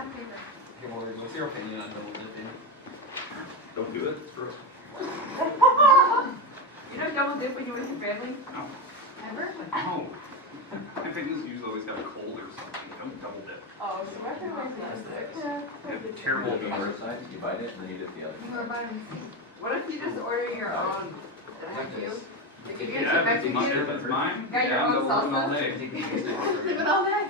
have paper. Okay, well, what's your opinion on double dipping? Don't do it, it's gross. You don't double dip when you're with your family? No. Never? No. I think this usually always got a cold or something. Don't double dip. Oh, so my family does it. You have terrible You beers. side, you bite it, and then you dip the other. You are vitamin C. What if you just order your own? Thank you. They give you a Yeah, Mexican. it's mine. Got your Yeah, own I'm working all salsa? day. Leave it all day.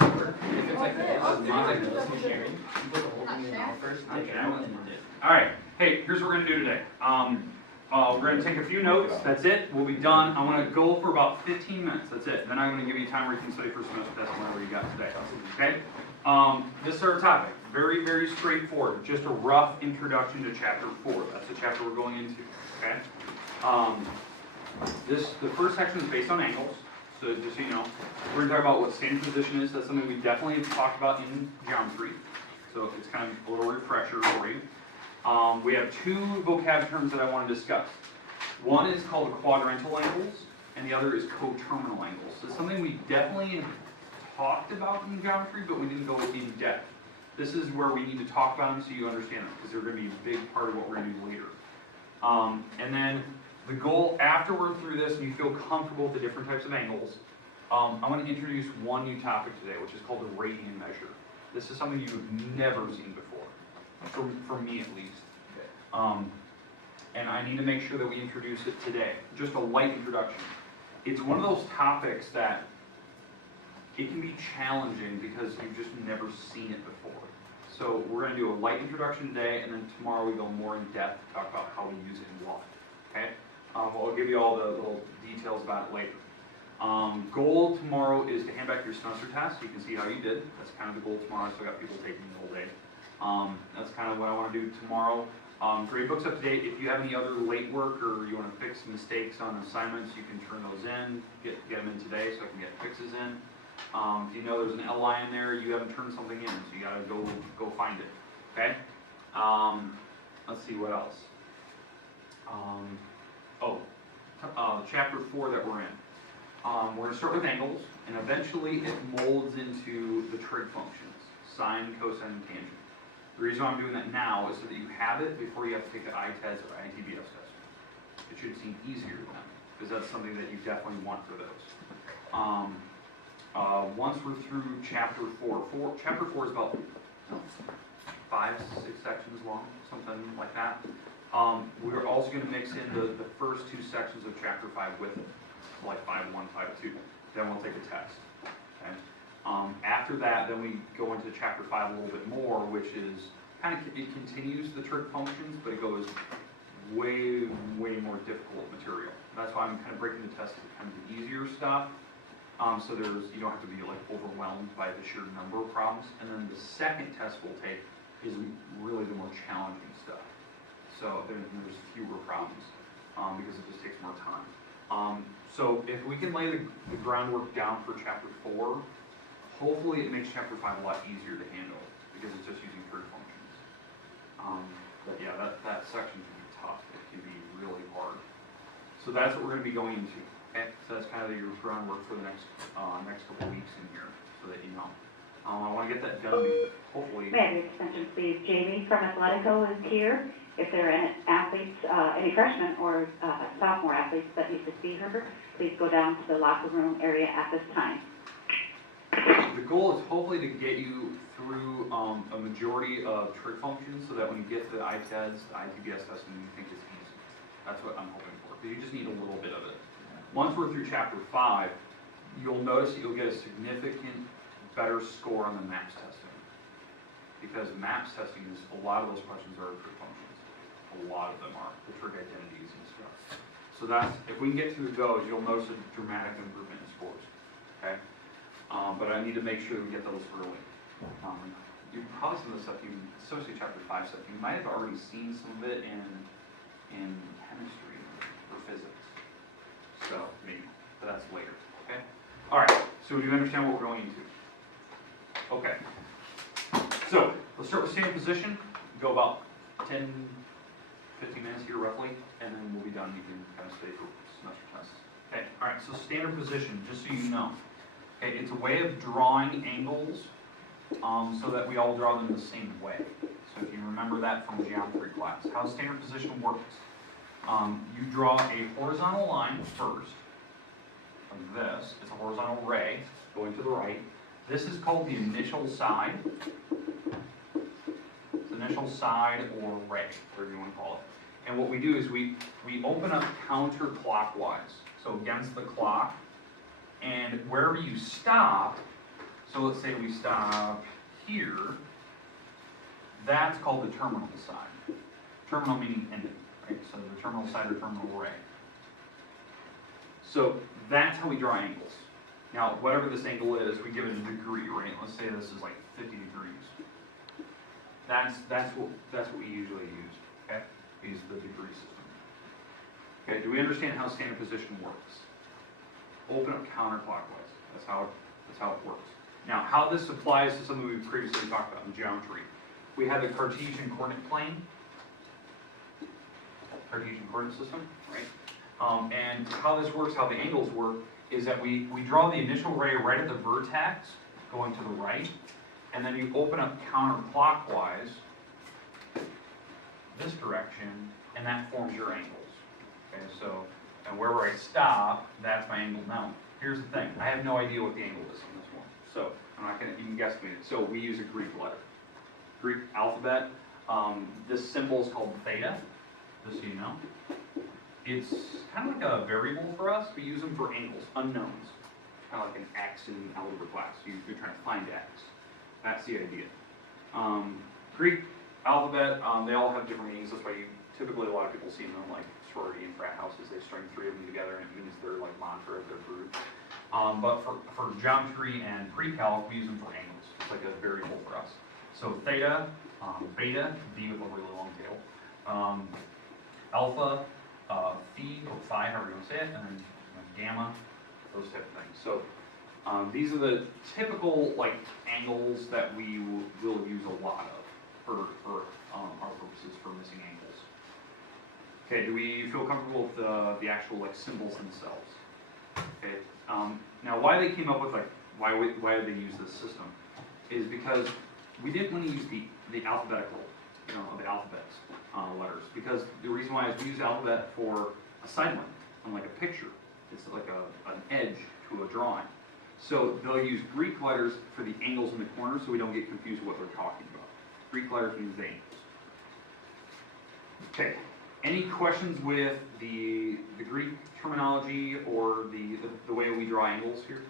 If it's like that, it's not like this, you carry. You put the whole thing in your mouth first, take it out, and then dip. All right. Hey, here's what we're gonna do today. We're gonna take a few notes. That's it. We'll be done. I want to go for about 15 minutes. That's it. Then I'm gonna give you time where you can study for semester test whatever you got today. Okay? This is our topic. Very, very straightforward. Just a rough introduction to chapter 4. That's the chapter we're going into. Okay? The first section is based on angles. So just so you know, we're gonna talk about what standard position is. That's something we definitely have talked about in geometry. So it's kind of a little refresher for you. We have two vocab terms that I want to discuss. One is called quadrantal angles, and the other is coterminal angles. So it's something we definitely talked about in geometry, but we didn't go in depth. This is where we need to talk about them so you understand them, because they're going to be a big part of what we're going to do later. And then the goal, after we're through this and you feel comfortable with the different types of angles, I want to introduce one new topic today, which is called the Radian Measure. This is something you've never seen before, for me at least. And I need to make sure that we introduce it today. Just a light introduction. It's one of those topics that it can be challenging because you've just never seen it before. So we're going to do a light introduction today, and then tomorrow we go more in depth to talk about how we use it and why. Okay? I'll give you all the little details about it later. Goal tomorrow is to hand back your semester test. You can see how you did. That's kind of the goal tomorrow. So I got people taking the whole day. That's kind of what I want to do tomorrow. Grade book's up to date. If you have any other late work or you want to fix mistakes on assignments, you can turn those in. Get them in today so I can get fixes in. If you know there's an LI in there, you haven't turned something in, so you got to go find it. Okay? Let's see what else. Chapter 4 that we're in. We're going to start with angles, and eventually it molds into the trig functions, sine, cosine, and tangent. The reason why I'm doing that now is so that you have it before you have to take the ITES or ITBS test. It should seem easier then, because that's something that you definitely want for those. Once we're through chapter 4, chapter 4 is about 5, 6 sections long, something like that. We're also going to mix in the first 2 sections of chapter 5 with it, like 5.1, 5.2. Then we'll take a test. Okay? After that, then we go into chapter 5 a little bit more, which is kind of, it continues the trig functions, but it goes way, way more difficult material. That's why I'm kind of breaking the test to kind of the easier stuff. So you don't have to be like overwhelmed by the sheer number of problems. And then the second test we'll take is really the more challenging stuff. So there's fewer problems because it just takes more time. So if we can lay the groundwork down for chapter 4, hopefully it makes chapter 5 a lot easier to handle because it's just using trig functions. But yeah, that section can be tough. It can be really hard. So that's what we're going to be going into. Okay, so that's kind of your groundwork for the next couple weeks in here, so that you know. I want to get that done, hopefully. May I have your attention, please? Jamie from Athletico is here. If there are any athletes, any freshmen or sophomore athletes that need to see her, please go down to the locker room area at this time. The goal is hopefully to get you through a majority of trig functions, so that when you get to the ITES, the ITBS testing, you think it's easy. That's what I'm hoping for, because you just need a little bit of it. Once we're through chapter 5, you'll notice that you'll get a significant better score on the MAPS testing. Because MAPS testing is, a lot of those questions are trig functions. A lot of them are, the trig identities and stuff. So that's, if we can get through those, you'll notice a dramatic improvement in scores. Okay? But I need to make sure we get those early. You probably some of the stuff, especially chapter 5 stuff, you might have already seen some of it in chemistry or physics. So maybe, but that's later. Okay. All right. So do you understand what we're going into? Okay. So let's start with standard position. Go about 10, 15 minutes here roughly, and then we'll be done. You can kind of stay for semester tests. Okay. All right. So standard position, just so you know. Okay, it's a way of drawing angles so that we all draw them the same way. So if you remember that from geometry class, how standard position works. You draw a horizontal line first, like this. It's a horizontal ray going to the right. This is called the initial side. It's initial side or ray, whatever you want to call it. And what we do is we open up counterclockwise, so against the clock. And wherever you stop, so let's say we stop here, that's called the terminal side. Terminal meaning ending, right? So the terminal side or terminal ray. So that's how we draw angles. Now, whatever this angle is, we give it a degree, right? Let's say this is like 50 degrees. That's what we usually use, okay? We use the degree system. Okay, do we understand how standard position works? Open up counterclockwise. That's how it works. Now, how this applies to something we previously talked about in geometry. We have the Cartesian coordinate plane, Cartesian coordinate system, right? And how this works, how the angles work, is that we draw the initial ray right at the vertex, going to the right, and then you open up counterclockwise, this direction, and that forms your angles. Okay, so, and wherever I stop, that's my angle. Now, here's the thing, I have no idea what the angle is on this one, so I'm not going to even guesstimate it. So we use a Greek letter, Greek alphabet. This symbol is called theta, just so you know. It's kind of like a variable for us. We use them for angles, unknowns. Kind of like an x in algebra class. You're trying to find x. That's the idea. Greek alphabet, they all have different meanings. That's why typically a lot of people see them in like sorority and frat houses. They string three of them together and it means their like mantra of their group. But for geometry and pre-calc, we use them for angles. It's like a variable for us. So theta, beta, B with a really long tail, alpha, phi or phi, however you want to say it, and then gamma, those type of things. So these are the typical like angles that we will use a lot of for our purposes for missing angles. Okay, do we feel comfortable with the actual like symbols themselves? Okay. Now, why they came up with like why did they use this system is because we didn't want to use the alphabetical, the alphabets letters, because the reason why is we use alphabet for a sideline on like a picture. It's like an edge to a drawing. So they'll use Greek letters for the angles in the corners so we don't get confused with what they're talking about. Greek letters means the angles. Okay. Any questions with the Greek terminology or the way we draw angles here?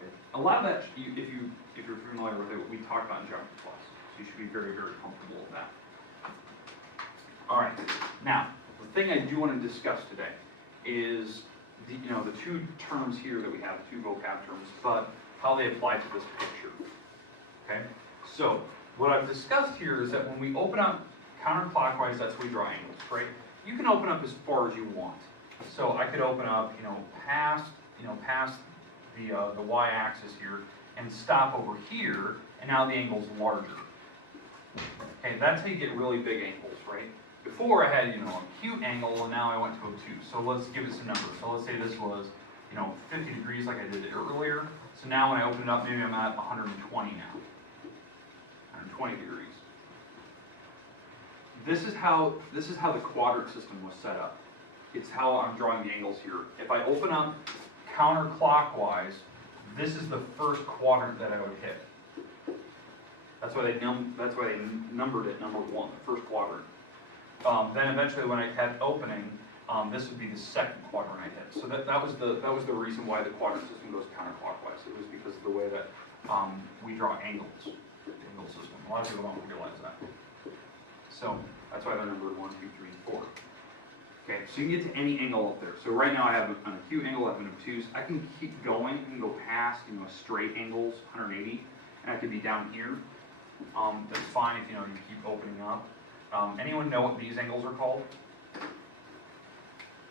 Okay. A lot of that, if you're familiar with it, we talked about in geometry class. So you should be very, very comfortable with that. All right. Now, the thing I do want to discuss today is the two terms here that we have, the two vocab terms, but how they apply to this picture. Okay. So what I've discussed here is that when we open up counterclockwise, that's where we draw angles, right? You can open up as far as you want. So I could open up, past the y-axis here and stop over here, and now the angle's larger. Okay, that's how you get really big angles, right? Before I had, a acute angle, and now I went to obtuse. So let's give it some numbers. So let's say this was, 50 degrees like I did earlier. So now when I open it up, maybe I'm at 120 now. 120 degrees. This is how the quadrant system was set up. It's how I'm drawing the angles here. If I open up counterclockwise, this is the first quadrant that I would hit. That's why they numbered it number 1, the first quadrant. Then eventually, when I kept opening, this would be the second quadrant I hit. So that was the reason why the quadrant system goes counterclockwise. It was because of the way that we draw angles. The angle system. A lot of people don't realize that. So that's why they're numbered 1, 2, 3, 4. Okay, so you can get to any angle up there. So right now I have an acute angle, I have an obtuse. I can keep going, I can go past, straight angles, 180, and I could be down here. That's fine if you keep opening up. Anyone know what these angles are called?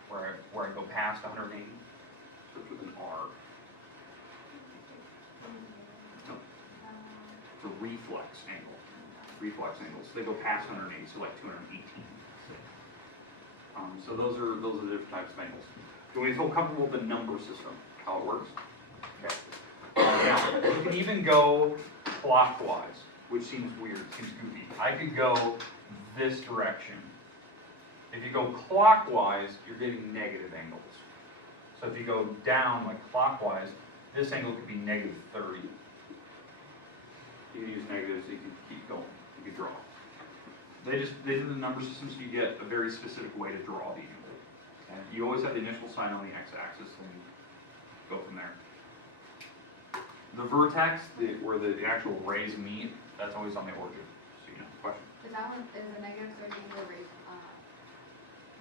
Where I go past 180? Starts with an R. No. It's a reflex angle. Reflex angles. They go past 180, so like 218. So those are the different types of angles. Do we feel comfortable with the number system, how it works? Okay. Now, you can even go clockwise, which seems weird, seems goofy. I could go this direction. If you go clockwise, you're getting negative angles. So if you go down like clockwise, this angle could be negative 30. You can use negatives so you can keep going, you can draw. They did the number system so you get a very specific way to draw the angle. And you always have the initial sign on the x-axis and go from there. The vertex, where the actual rays meet, that's always on the origin. So you know, question? Is that one, is the negative 30 angle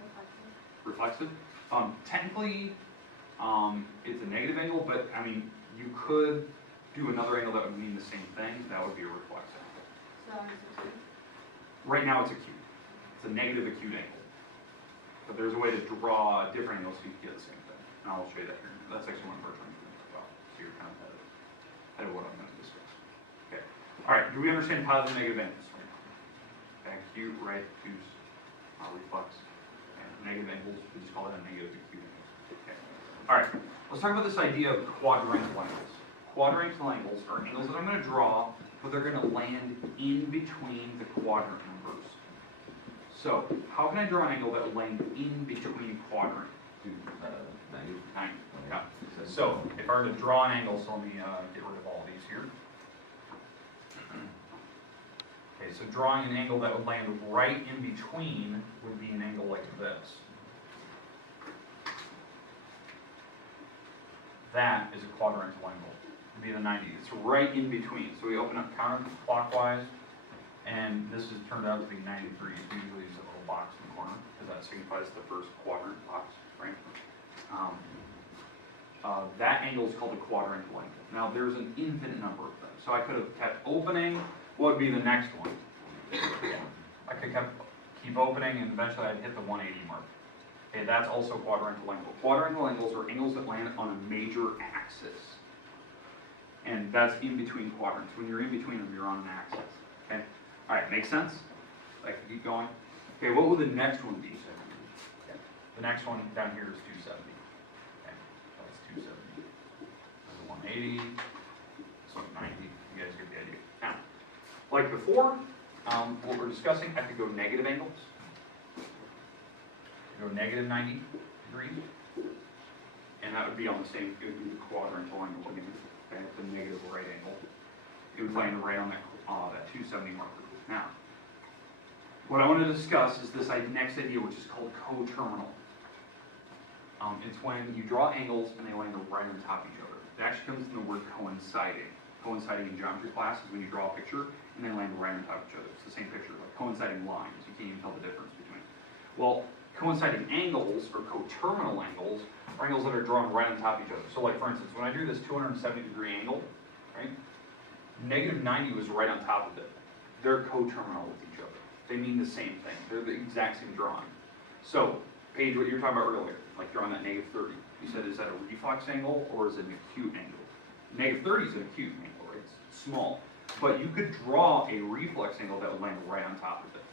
reflective? Reflexive? Technically, it's a negative angle, but I mean, you could do another angle that would mean the same thing. That would be a reflexive. So that one is acute? Right now, it's acute. It's a negative acute angle. But there's a way to draw different angles so you can get the same thing. And I'll show you that here. That's actually one of our terms as well. So you're kind of ahead of what I'm going to discuss. Okay. All right. Do we understand positive and negative angles? Okay. Acute, right, obtuse, reflex. And negative angles, we just call it a negative acute angle. Okay. All right. Let's talk about this idea of quadrantal angles. Quadrantal angles are angles that I'm going to draw, but they're going to land in between the quadrant numbers. So, how can I draw an angle that will land in between quadrant? 90. Yeah. So, if I were to draw an angle, so let me get rid of all these here. Okay, so drawing an angle that would land right in between would be an angle like this. That is a quadrantal angle. It would be the 90. It's right in between. So we open up counterclockwise, and this has turned out to be 90 degrees. We usually use a little box in the corner, because that signifies the first quadrant box, right? That angle is called a quadrantal angle. Now, there's an infinite number of them. So I could have kept opening. What would be the next one? I could keep opening, and eventually I'd hit the 180 mark. Okay, that's also a quadrantal angle. Quadrantal angles are angles that land on a major axis. And that's in between quadrants. When you're in between them, you're on an axis. Okay? All right, makes sense? I can keep going. Okay, what would the next one be? Okay. The next one down here is 270. Okay, that's 270. There's a 180. So 90. You guys get the idea. Now, like before, what we're discussing, I could go negative angles. Go negative 90 degrees. And that would be on the same, it would be the quadrantal angle again. Okay, it's a negative right angle. It would land right on that 270 marker. Now, what I want to discuss is this next idea, which is called coterminal. It's when you draw angles and they land right on top of each other. It actually comes from the word coinciding. Coinciding in geometry class is when you draw a picture and they land right on top of each other. It's the same picture, like coinciding lines. You can't even tell the difference between. Well, coinciding angles, or coterminal angles, are angles that are drawn right on top of each other. So like, for instance, when I drew this 270-degree angle, right, negative 90 was right on top of it. They're coterminal with each other. They mean the same thing. They're the exact same drawing. So, Paige, what you were talking about earlier, like drawing that negative 30, you said, is that a reflex angle or is it an acute angle? Negative 30 is an acute angle, right? It's small. But you could draw a reflex angle that would land right on top of it.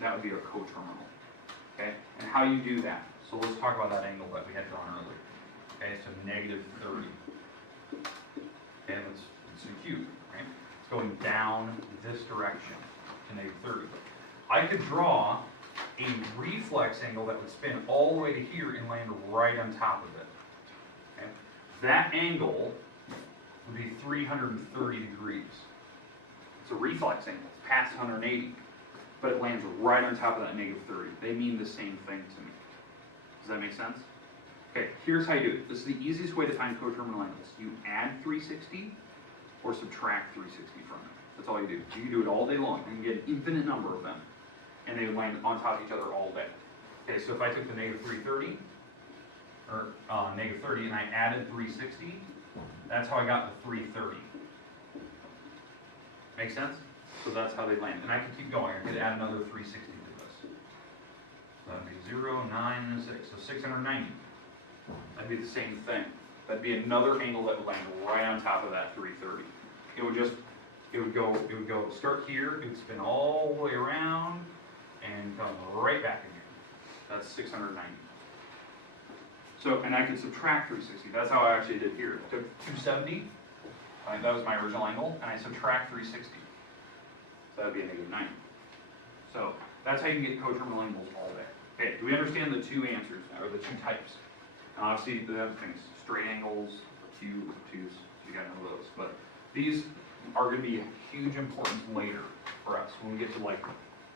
That would be a coterminal. Okay, and how you do that? So let's talk about that angle that we had drawn earlier. Okay, so negative 30. And it's acute, right? It's going down this direction to negative 30. I could draw a reflex angle that would spin all the way to here and land right on top of it. Okay? That angle would be 330 degrees. It's a reflex angle. It's past 180. But it lands right on top of that negative 30. They mean the same thing to me. Does that make sense? Okay, here's how you do it. This is the easiest way to find coterminal angles. You add 360 or subtract 360 from it. That's all you do. You can do it all day long. You can get an infinite number of them. And they land on top of each other all day. Okay, so if I took the negative 330, or negative 30, and I added 360, that's how I got the 330. Make sense? So that's how they land. And I could keep going. I could add another 360 to this. That would be 0, 9, and 6. So 690. That'd be the same thing. That'd be another angle that would land right on top of that 330. It would go start here, it would spin all the way around, and come right back in here. That's 690. So, and I could subtract 360. That's how I actually did here. I took 270, That was my original angle, and I subtract 360. So that would be a negative 90. So that's how you can get coterminal angles all day. Okay, do we understand the two answers now, or the two types? And obviously, the other things, straight angles, obtuse, you gotta know those. But these are gonna be huge importance later for us when we get to like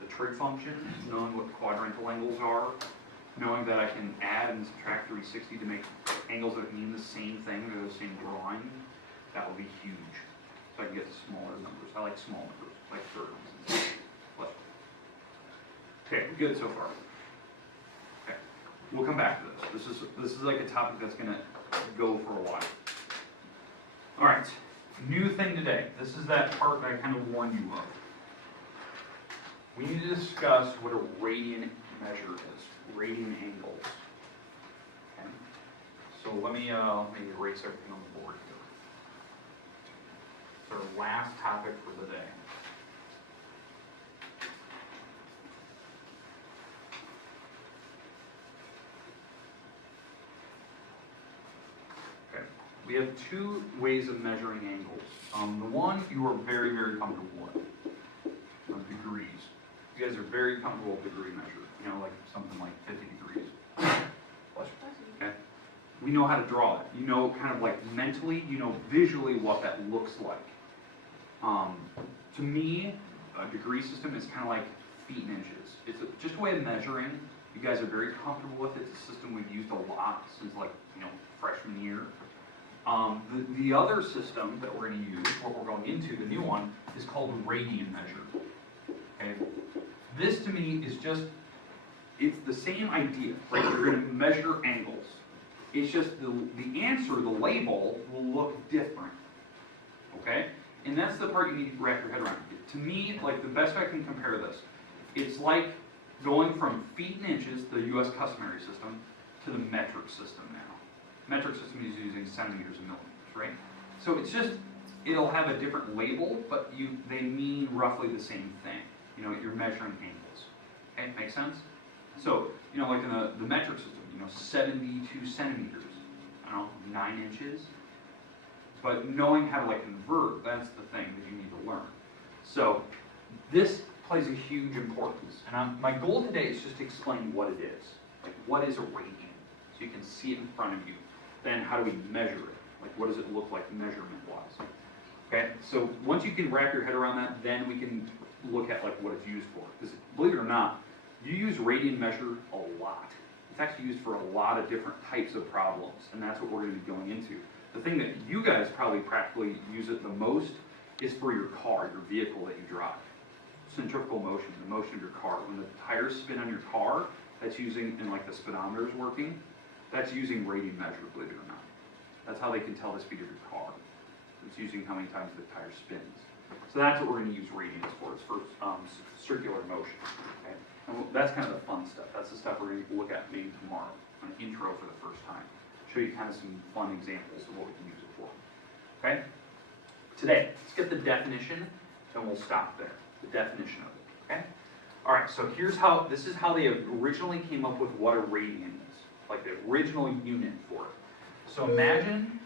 the trig function, knowing what quadrantal angles are, knowing that I can add and subtract 360 to make angles that mean the same thing, they're the same drawing, that will be huge. So I can get smaller numbers. I like small numbers, like thirds. Okay, good so far. Okay, we'll come back to this. This is like a topic that's gonna go for a while. All right, new thing today. This is that part that I kind of warned you of. We need to discuss what a radian measure is, radian angles. Okay, so let me erase everything on the board here. It's our last topic for the day. We have two ways of measuring angles. The one you are very, very comfortable with, degrees. You guys are very comfortable with degree measure, you know, like something like 50 degrees. Okay. We know how to draw it. You know, kind of like mentally, you know visually what that looks like. To me, a degree system is kind of like feet and inches. It's just a way of measuring. You guys are very comfortable with it. It's a system we've used a lot since like, you know, freshman year. The other system that we're going to use, what we're going into, the new one, is called the Radian Measure. Okay? This to me is just, it's the same idea, right? You're going to measure angles. It's just the answer, the label, will look different. Okay? And that's the part you need to wrap your head around. To me, like the best way I can compare this, it's like going from feet and inches, the US customary system, to the metric system now. Metric system is using centimeters and millimeters, right? So it's just, it'll have a different label, but they mean roughly the same thing. You know, you're measuring angles. Okay, make sense? So, you know, like in the metric system, you know, 72 centimeters, I don't know, 9 inches. But knowing how to like convert, that's the thing that you need to learn. So this plays a huge importance. And my goal today is just to explain what it is. Like, what is a radian? So you can see it in front of you. Then how do we measure it? Like, what does it look like measurement-wise? Okay, so once you can wrap your head around that, then we can look at like what it's used for. Because believe it or not, you use radian measure a lot. It's actually used for a lot of different types of problems, and that's what we're going to be going into. The thing that you guys probably practically use it the most is for your car, your vehicle that you drive. Centrifugal motion, the motion of your car. When the tires spin on your car, that's using, and like the speedometer is working, that's using radian measure, believe it or not. That's how they can tell the speed of your car. It's using how many times the tire spins. So that's what we're going to use radians for. It's for circular motion. Okay? And that's kind of the fun stuff. That's the stuff we're going to look at maybe tomorrow, an intro for the first time. Show you kind of some fun examples of what we can use it for. Okay? Today, let's get the definition, and we'll stop there. The definition of it. Okay? All right. So this is how they originally came up with what a radian is. Like the original unit for it. So imagine.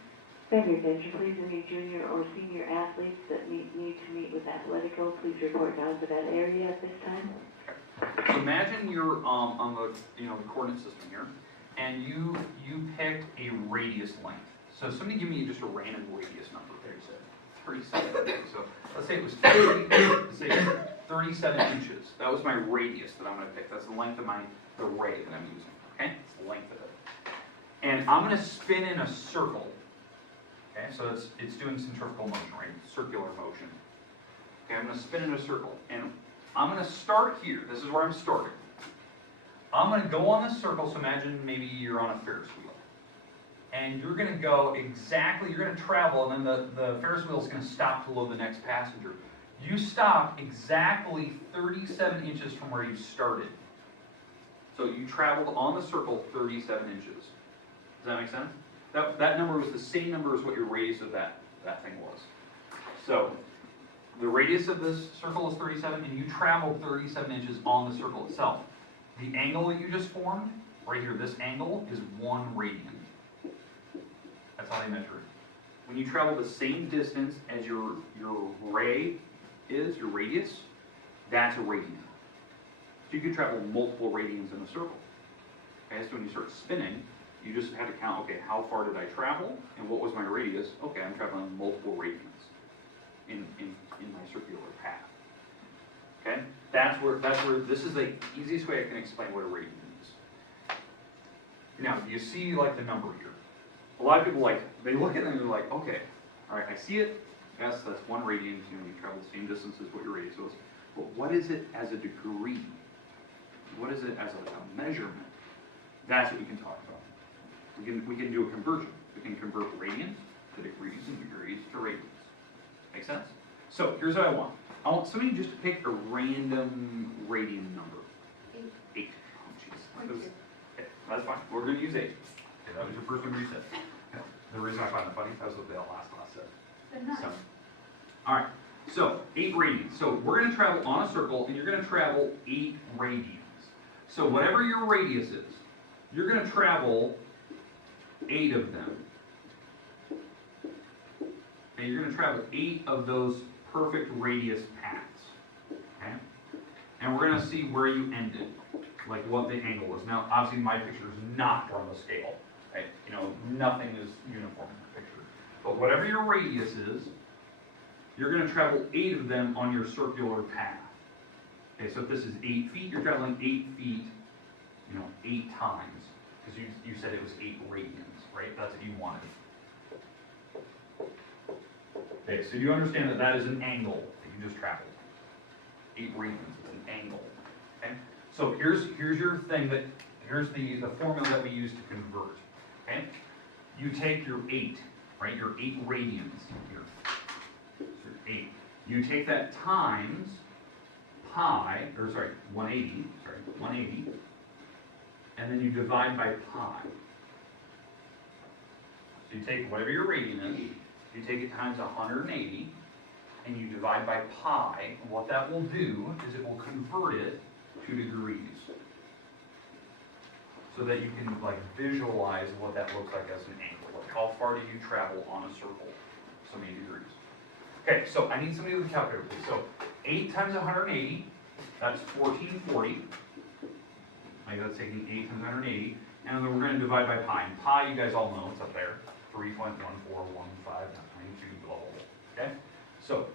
Better attention, please, any junior or senior athletes that need to meet with Athletico, please report down to that area at this time. Okay. So imagine you're on the the coordinate system here, and you picked a radius length. So somebody give me just a random radius number. 37. So let's say it was 37 inches. That was my radius that I'm going to pick. That's the length of the ray that I'm using. Okay, it's the length of it. And I'm going to spin in a circle. Okay, so it's doing centrifugal motion, right? Circular motion. Okay, I'm going to spin in a circle. And I'm going to start here. This is where I'm starting. I'm going to go on this circle. So imagine maybe you're on a Ferris wheel. And you're going to go exactly, you're going to travel, and then the Ferris wheel is going to stop to load the next passenger. You stop exactly 37 inches from where you started. So you traveled on the circle 37 inches. Does that make sense? That number was the same number as what your radius of that thing was. So the radius of this circle is 37, and you traveled 37 inches on the circle itself. The angle that you just formed, right here, this angle is 1 radian. That's how they measure it. when you travel the same distance as your ray is, your radius, that's a radian. So you could travel multiple radians in a circle. Okay, so when you start spinning, you just have to count, okay, how far did I travel, and what was my radius? Okay, I'm traveling multiple radians in my circular path. Okay, that's where this is the easiest way I can explain what a radian is. Now, you see like the number here. A lot of people they look at it and they're like, okay, all right, I see it. Yes, that's 1 radian. You know, you travel the same distance as what your radius is. But what is it as a degree? What is it as a measurement? That's what we can talk about. We can do a conversion. We can convert radians to degrees and degrees to radians. Make sense? So here's what I want. I want somebody just to pick a random radian number. 8. Oh, jeez. Okay, that's fine. We're going to use 8. Okay, that was your first one you said. The reason I find it funny, that was what the last class said. But nice. So, all right. So 8 radians. So we're going to travel on a circle, and you're going to travel 8 radians. So whatever your radius is, you're going to travel 8 of them. And you're going to travel 8 of those perfect radius paths. Okay? And we're going to see where you ended, like what the angle is. Now, obviously, my picture is not from a scale. Okay? You know, nothing is uniform in the picture. But whatever your radius is, you're going to travel 8 of them on your circular path. Okay, so if this is 8 feet, you're traveling 8 feet, 8 times. Because you said it was 8 radians, right? That's what you wanted. Okay, so you understand that that is an angle that you just traveled. 8 radians, it's an angle. Okay? So here's your thing here's the formula that we use to convert. Okay? You take your 8, right? Your 8 radians here. So 8. You take that times 180, and then you divide by pi. So you take whatever your radian is, you take it times 180, and you divide by pi, and what that will do is it will convert it to degrees. So that you can visualize what that looks like as an angle. Like how far do you travel on a circle? So many degrees. Okay, so I need somebody with a calculator, please. So 8 times 180, that's 1440. That's taking 8 times 180. And then we're going to divide by pi. And pi, you guys all know, it's up there. 3.141592, blah, blah, blah. Okay? So,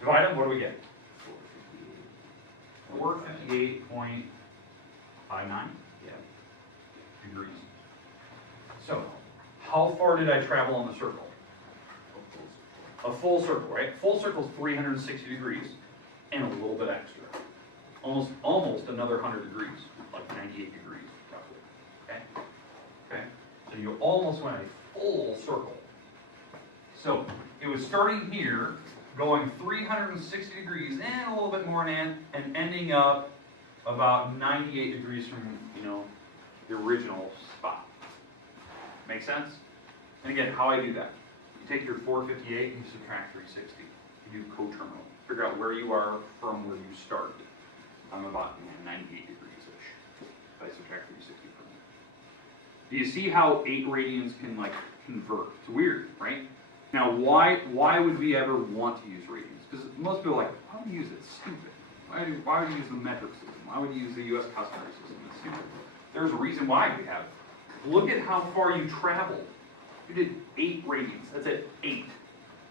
divide them, what do we get? 458.59 degrees. So, how far did I travel on the circle? A full circle, right? Full circle is 360 degrees and a little bit extra. Almost another 100 degrees, like 98 degrees, roughly. Okay? Okay? So you almost went a full circle. So it was starting here, going 360 degrees and a little bit more and ending up about 98 degrees from, the original spot. Make sense? And again, how I do that. You take your 458 and you subtract 360. You do coterminal. Figure out where you are from where you started. I'm about 98 degrees-ish. If I subtract 360 from it. Do you see how 8 radians can convert? It's weird, right? Now, why would we ever want to use radians? Because most people are like, why would you use it? It's stupid. Why would you use the metric system? Why would you use the U.S. customary system? It's stupid. There's a reason why we have it. Look at how far you traveled. You did 8 radians. That's it, 8.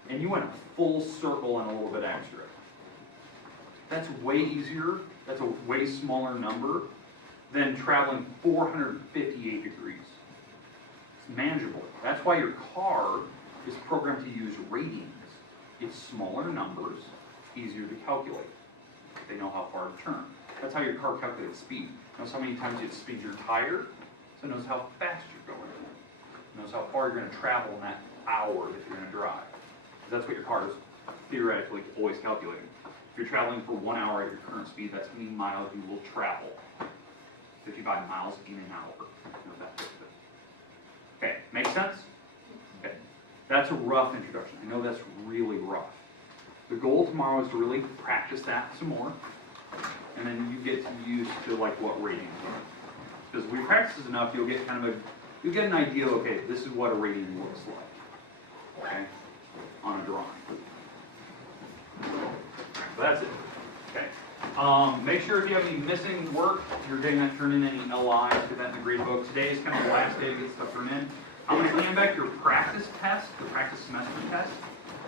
And you went a full circle and a little bit extra. That's way easier. That's a way smaller number than traveling 458 degrees. It's manageable. That's why your car is programmed to use radians. It's smaller numbers, easier to calculate. They know how far to turn. That's how your car calculates speed. Knows how many times it speeds your tire, so it knows how fast you're going. It knows how far you're going to travel in that hour that you're going to drive. That's what your car is theoretically always calculating. If you're traveling for 1 hour at your current speed, that's how many miles you will travel. 55 miles in an hour. Okay, make sense? Okay, that's a rough introduction. I know that's really rough. The goal tomorrow is to really practice that some more, and then you get to use to what radians are. Because if we practice enough, you'll get you'll get an idea. Okay, this is what a radian looks like. Okay, on a drawing. So that's it. Okay. Make sure if you have any missing work, you're getting that turned in, any LIs, get that in the grade book. Today is kind of the last day to get stuff turned in. I'm going to hand back your practice test, the practice semester test.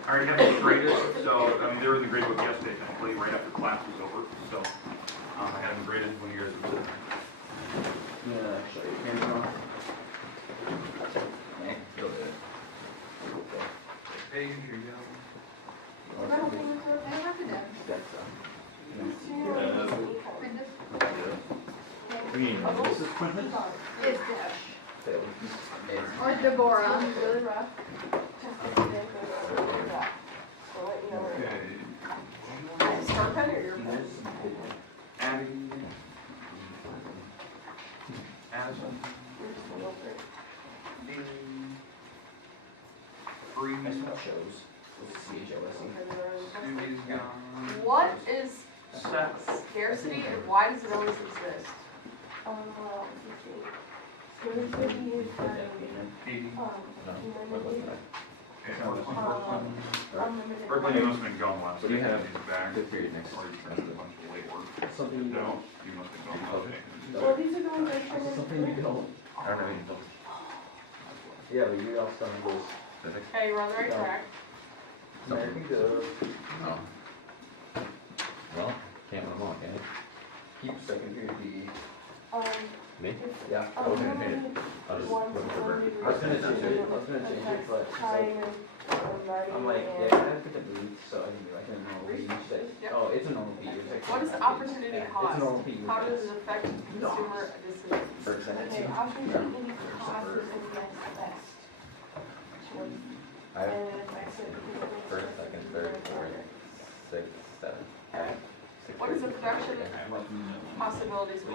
I already have them graded, so, I mean, they were in the grade book yesterday, technically, right after class was over. So, I had them graded when you guys were sitting there. Yeah, show you camera. Okay, go ahead. Hey, here you go. I don't think it's what they have to do. That's, This is Quentin? It's or Deborah. Really rough. Start pen or your pen? Abby. Addison. Bree. Nice one shows. Let's see HLSE. Cindy's gone. What is Seth. scarcity and why does it always exist? Katie. Unlimited. Brooklyn, you must have been gone last What do you week. have? He's back. Good period next. Or you turned in a bunch of late work. Something you No, don't. you must have been gone last week. Well, these are the ones I turned in. Something you don't. I don't know. You don't. Yeah, but you also have those. Hey, you're on the right track. American Good. Oh. Well, can't run them all, can I? Keep second period B. Me? Yeah. I was gonna hit it. I was One, looking for Bert. I was gonna change it, but she's Time like, and I'm like, yeah, I have to get the booth, so I can be like, no, she said, Yep. oh, it's a normal P. It's like What is 25 opportunity Ps. Yeah, cost? It's a normal P. How does it affect consumer decisions? Bert sent it to Okay, you. opportunity Yeah. cost is the next best choice. I have And if I said. first, second, third, fourth, sixth, seventh. What is the production possibilities of a